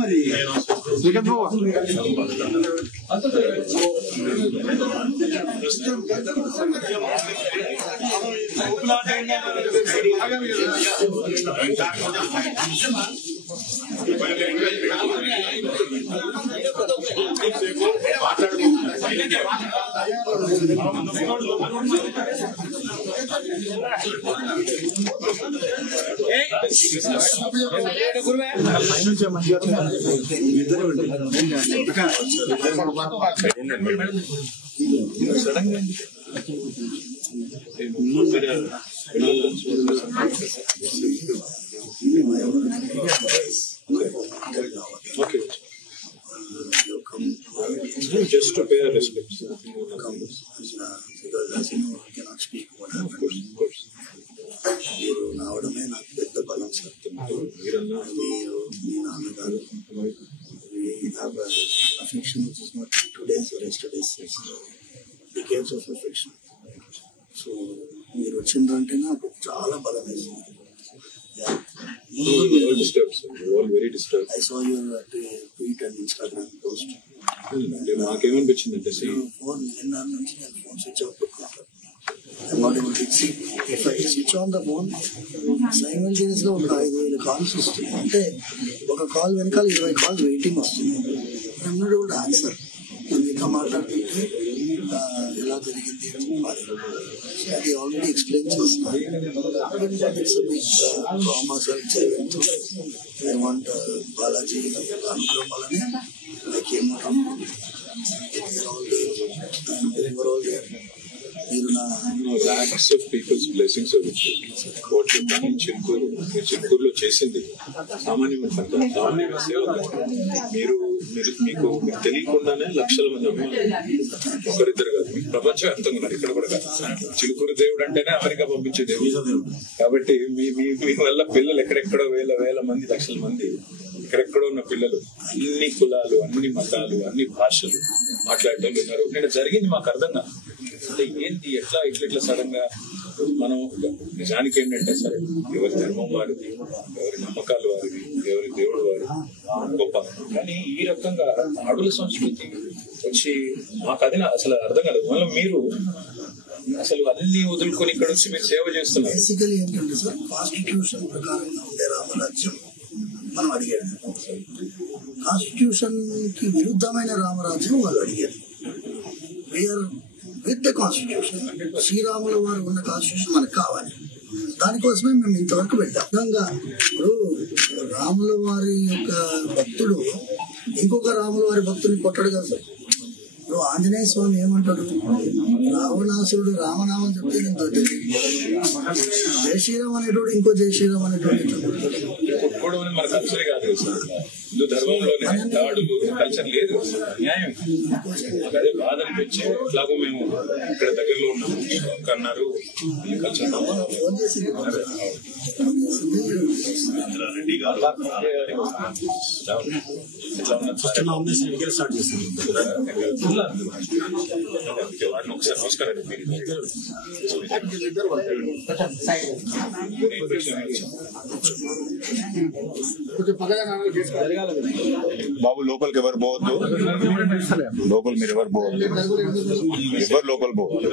మరి Okay. Just to pay our respects. Because as you know, we cannot speak what happened. Of course. మీరు రావడమే నాకు పెద్ద బలం సార్. మీరు మీ నాన్నగారు have an affection which is not today's or yesterday's, it's decades of affection. So మీరు వచ్చిందంటే నాకు చాలా బలం వేసింది. All very disturbed. I saw your tweet and Instagram post. నాకేమనిపించిందంటే ఫోన్ నిన్న నుంచి నేను ఫోన్ స్విచ్ ఆఫ్ పెట్టుకుంటాను. I'm not able to see. If I switch on the phone, simultaneously ఒక 5,000 కాల్స్ వస్తుంది. అంటే ఒక కాల్ వెనకాల 20 కాల్స్ వెయిటింగ్ వస్తుంది. I'm not able to answer. మీతో మాట్లాడుతుంటే ఎలా జరిగింది అని చెప్పాలి. అది ఆల్రెడీ ఎక్స్ప్లెయిన్ చేస్తున్నాను. It's big trauma sir. I want Balaji అనుగ్రహాలని I came out of lakhs of people's blessings are with you. What you've done in చిలుకూరులో చేసింది సామాన్యమైన సంఖ్య. సామాన్య సేవ మీకు తెలియకుండానే లక్షల మంది ఒకరిద్దరు కాదు, ప్రపంచవ్యాప్తంగా ఉన్నారు. ఇక్కడ కూడా కాదు. చిలుకూరు దేవుడు అంటేనే అమెరికా పంపించే దేవుడు. కాబట్టి మీ వల్ల పిల్లలు ఎక్కడెక్కడో వేల మంది, లక్షల మంది ఎక్కడెక్కడో ఉన్న పిల్లలు అన్ని కులాలు, అన్ని మతాలు, అన్ని భాషలు మాట్లాడటం ఉన్నారు. నేను జరిగింది మాకు అర్థం కాదు. అంటే ఏంటి, ఇట్లా సడన్ గా మనం నిజానికి ఏంటంటే సరే ఎవరి ధర్మం వారిది, ఎవరి నమ్మకాలు వారిది, ఎవరి దేవుడు వారిది గొప్ప. కానీ ఈ రకంగా ఆడుల సంస్కృతి వచ్చి మాకు అది అసలు అర్థం కాలేదు. మళ్ళీ మీరు అసలు అన్ని వదులుకొని ఇక్కడ వచ్చి మీరు సేవ చేస్తున్నారు. బేసికలీ ఏంటంటే సార్, కాన్స్టిట్యూషన్ ప్రకారంగా ఉండే రామరాజ్యం మనం అడిగాడు. కాన్స్టిట్యూషన్ కి విరుద్ధమైన రామరాజ్యం వాళ్ళు అడిగారు. We are with the constitution. శ్రీరాముల వారు ఉన్న కాన్స్టిట్యూషన్ మనకు కావాలి. దానికోసమే మేము ఇంతవరకు వెళ్ళాం. ఇప్పుడు రాముల వారి యొక్క భక్తుడు ఇంకొక రాముల వారి భక్తుడిని కొట్టాడు కదా సార్. ఇప్పుడు ఆంజనేయ స్వామి ఏమంటాడు, రావణాసురుడు రామనామం చెప్తే నేను దొరికింది, జై శ్రీరామ్ అనేటోడు ఇంకో జై శ్రీరామ్ అనేటోడు మన కల్చర్ కాదు. హిందూ ధర్మంలోనే దాడులు కల్చర్ లేదు, న్యాయం. అదే బాధ అనిపించి ఎట్లాగో మేము ఇక్కడ దగ్గరలో ఉన్నాము అన్నారు. కల్చర్ రెడ్డి గారు స్టార్ట్ చేస్తారు. వారిని ఒకసారి నమస్కారం. బాబు లోపలికి ఎవరు పోవద్దు, లోపల మీరు ఎవరు పోవద్దు, ఎవరు లోపల పోవద్దు.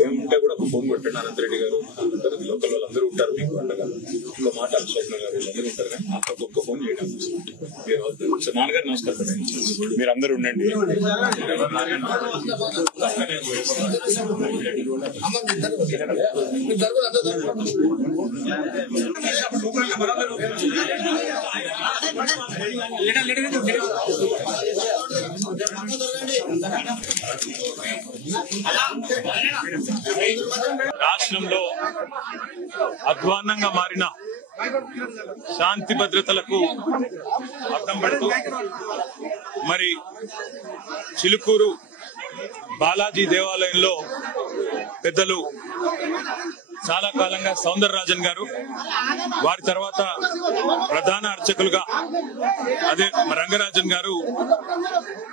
ఏముంటే కూడా ఫోన్ కొట్టండి. అనంత రెడ్డి గారు లోకల్ వాళ్ళందరూ ఉంటారు. మీకు అండగా ఒక మాట స్వప్న గారు వీళ్ళందరూ ఉంటారు. కానీ అక్కడికి ఒక్క ఫోన్ చేయడం. నాన్నగారు నమస్కారం. మీరు అందరూ ఉండండి. రాష్ట్రంలో అధ్వాన్నంగా మారిన శాంతి భద్రతలకు అద్దం పడుతూ మరి చిలుకూరు బాలాజీ దేవాలయంలో పెద్దలు చాలా కాలంగా సౌందరరాజన్ గారు, వారి తర్వాత ప్రధాన అర్చకులుగా అదే రంగరాజన్ గారు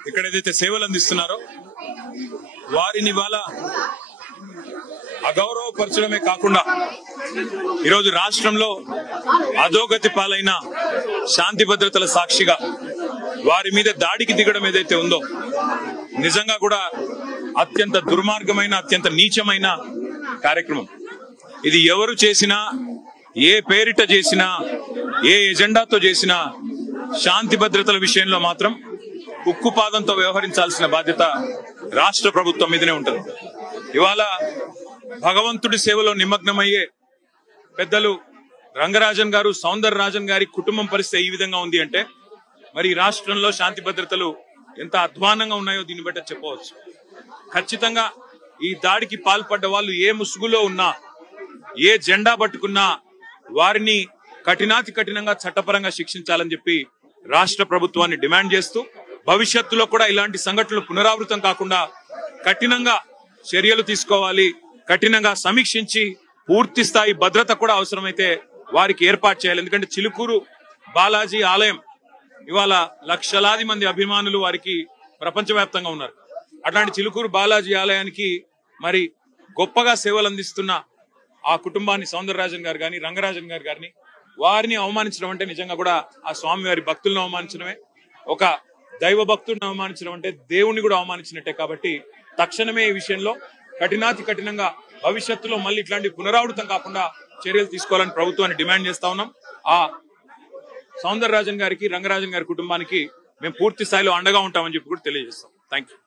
ఇక్కడ ఏదైతే సేవలు అందిస్తున్నారో వారిని ఇవాళ అగౌరవపరచడమే కాకుండా ఈరోజు రాష్ట్రంలో అధోగతి పాలైన శాంతి భద్రతల సాక్షిగా వారి మీద దాడికి దిగడం ఏదైతే ఉందో నిజంగా కూడా అత్యంత దుర్మార్గమైన, అత్యంత నీచమైన కార్యక్రమం. ఇది ఎవరు చేసినా, ఏ పేరిట చేసినా, ఏ ఎజెండాతో చేసినా శాంతి భద్రతల విషయంలో మాత్రం ఉక్కుపాదంతో వ్యవహరించాల్సిన బాధ్యత రాష్ట్ర ప్రభుత్వం మీదనే ఉంటుంది. ఇవాళ భగవంతుడి సేవలో నిమగ్నమయ్యే పెద్దలు రంగరాజన్ గారు, సౌందరరాజన్ గారి కుటుంబం పరిస్థితి ఈ విధంగా ఉంది అంటే మరి రాష్ట్రంలో శాంతి భద్రతలు ఎంత అధ్వానంగా ఉన్నాయో దీన్ని బట్టి చెప్పవచ్చు. ఖచ్చితంగా ఈ దాడికి పాల్పడ్డ వాళ్ళు ఏ ముసుగులో ఉన్నా, ఏ జెండా పట్టుకున్నా వారిని కఠినాతి కఠినంగా చట్టపరంగా శిక్షించాలని చెప్పి రాష్ట్ర ప్రభుత్వాన్ని డిమాండ్ చేస్తూ భవిష్యత్తులో కూడా ఇలాంటి సంఘటనలు పునరావృతం కాకుండా కఠినంగా చర్యలు తీసుకోవాలి, కఠినంగా సమీక్షించి పూర్తి స్థాయి భద్రత కూడా అవసరమైతే వారికి ఏర్పాటు చేయాలి. ఎందుకంటే చిలుకూరు బాలాజీ ఆలయం ఇవాళ లక్షలాది మంది అభిమానులు వారికి ప్రపంచవ్యాప్తంగా ఉన్నారు. అట్లాంటి చిలుకూరు బాలాజీ ఆలయానికి మరి గొప్పగా సేవలు అందిస్తున్న ఆ కుటుంబాన్ని సౌందరరాజన్ గారు గాని, రంగరాజన్ గారు గారిని వారిని అవమానించడం అంటే నిజంగా కూడా ఆ స్వామివారి భక్తులను అవమానించడమే, ఒక దైవ భక్తుడిని అవమానించడం అంటే దేవుణ్ణి కూడా అవమానించినట్టే. కాబట్టి తక్షణమే ఈ విషయంలో కఠినాతి కఠినంగా భవిష్యత్తులో మళ్ళీ ఇట్లాంటి పునరావృతం కాకుండా చర్యలు తీసుకోవాలని ప్రభుత్వాన్ని డిమాండ్ చేస్తా ఉన్నాం. ఆ సౌందరరాజన్ గారికి, రంగరాజన్ గారి కుటుంబానికి మేము పూర్తి స్థాయిలో అండగా ఉంటామని చెప్పి కూడా తెలియజేస్తాం. Thank you.